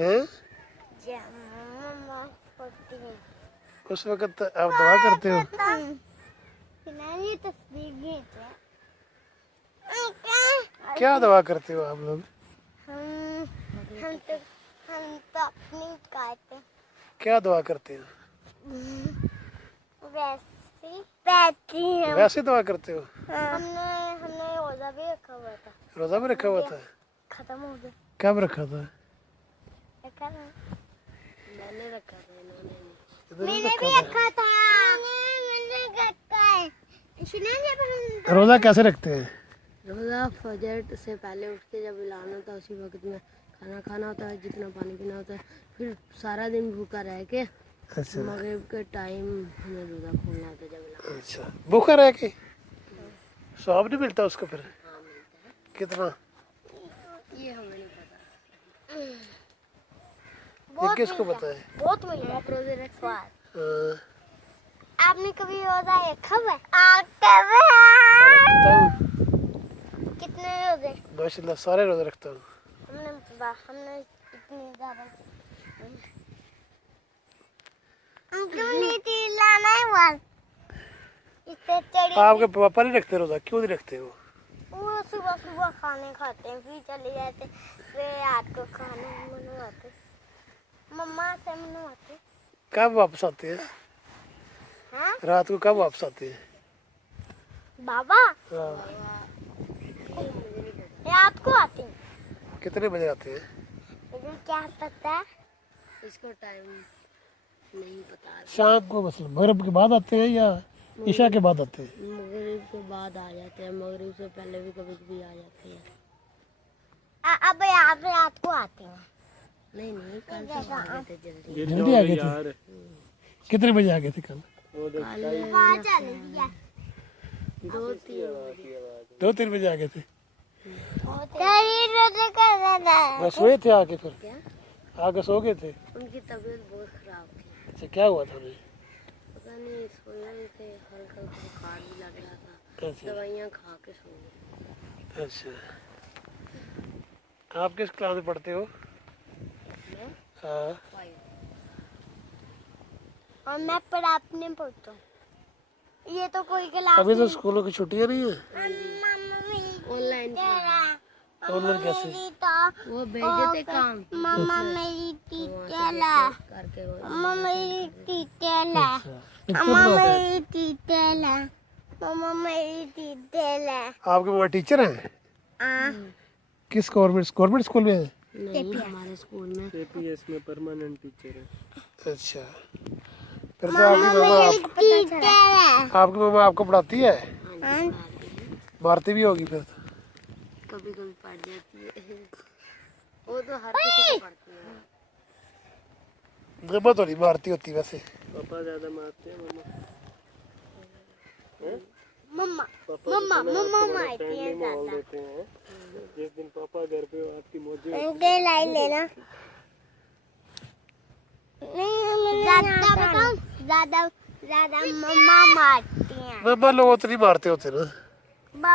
हैं? उस वक्त आप दुआ करते हो? ये तस्वीर क्या दुआ करते हो आप लोग? हम तो अपनी कहते क्या दुआ करते हो? वैसे दुआ करते हो? हमने रोजा भी रखा हुआ था। रोजा में रखा हुआ था? खत्म हो गया। कब रखा था? मैंने रखा था, इन्होंने इधर मैंने रखा भी था। रखा था। मैंने रखा है। रोजा कैसे रखते हैं? रोज़ा फजर से पहले उठ के जब ऐलान होता है उसी वक्त में खाना खाना होता है, जितना पानी पीना होता है, फिर सारा दिन भूखा रह के अच्छा मगरिब के टाइम हमें रोज़ा खोलना होता है जब ऐलान। अच्छा, भूखा रह के सवाब नहीं मिलता उसको फिर? कितना? ये हमें नहीं पता। ये किसको पता है? बहुत मिला। आप रोज़े रखते हैं? हाँ, आपने कभी रोजा रखा हुआ है? रखता हूँ। कितने रोजे? माशाल्लाह सारे रोजे रखता हूँ। हमने इतने ज्यादा नहीं चिल्लाना है बस। इससे चढ़ी आपके पापा नहीं रखते रोजा? क्यों नहीं रखते वो? वो सुबह सुबह खाने खाते हैं, फिर चले जाते, फिर रात को खाना मनवाते, मम्मा से मनवाते। कब वापस आते हैं? हाँ रात को कब वापस आते हैं? बाबा हाँ, रात को आते हैं, कितने बजे आते हैं? लेकिन क्या पता है? इसको टाइम नहीं पता। शाम को, मतलब मगरिब के बाद आते हैं या ईशा के बाद आते हैं? मगरिब के बाद आ जाते हैं, मगरिब से पहले भी कभी कभी आ जाते हैं। अब आप रात को आते हैं। नहीं नहीं, कल तक आ गए थे जल्दी। जल्दी आ गए थे? कितने बजे आ गए थे कल? कहाँ चले गया? 2-3 बजे आ गए थे? रोजे कर रहा था। बस सोए थे आके? फिर आके सो गए थे? उनकी तबीयत बहुत खराब थी। अच्छा, क्या हुआ था उन्हें? पता नहीं, सो रहे थे, हल्का बुखार भी लग रहा था, अच्छा दवाइयाँ खा के सो गए। अच्छा, आप किस क्लास में पढ़ते हो? मैं हाँ, 5। और मैं पढ़ाने पढ़ता हूँ। ये तो कोई क्लास अभी तो स्कूलों की छुट्टियां नहीं है। ऑनलाइन ऑनलाइन कैसे? वो भेजे थे काम मम्मा मेरी टीचर है। करके मम्मा मेरी टीचर है। अच्छा, मम्मा मेरी टीचर है। मम्मा मेरी टीचर है। आपके पापा टीचर हैं? किस गवर्नमेंट स्कूल में है? नहीं, हमारे स्कूल में केपीएस में परमानेंट टीचर है। अच्छा, फिर तो आपकी मम्मा आपको पढ़ाती है? मारती भी होगी फिर तो? कभी कभी पढ़ जाती है। वो तो हर किसी को पढ़ती है। मम्मा तो नहीं मारती होती वैसे। पापा ज्यादा मारते हैं मम्मा पापा मम्मा मम्मा बड़ा मारती है फ्रेंडली माहौल ज्यादा। देते हैं। जिस दिन पापा घर पे हो आपकी मौजी अंडे लाई लेना। ज्यादा बताओ, ज्यादा ज्यादा मम्मा मारती हैं। मम्मा लोग तो नहीं मारते होते ना? बाबा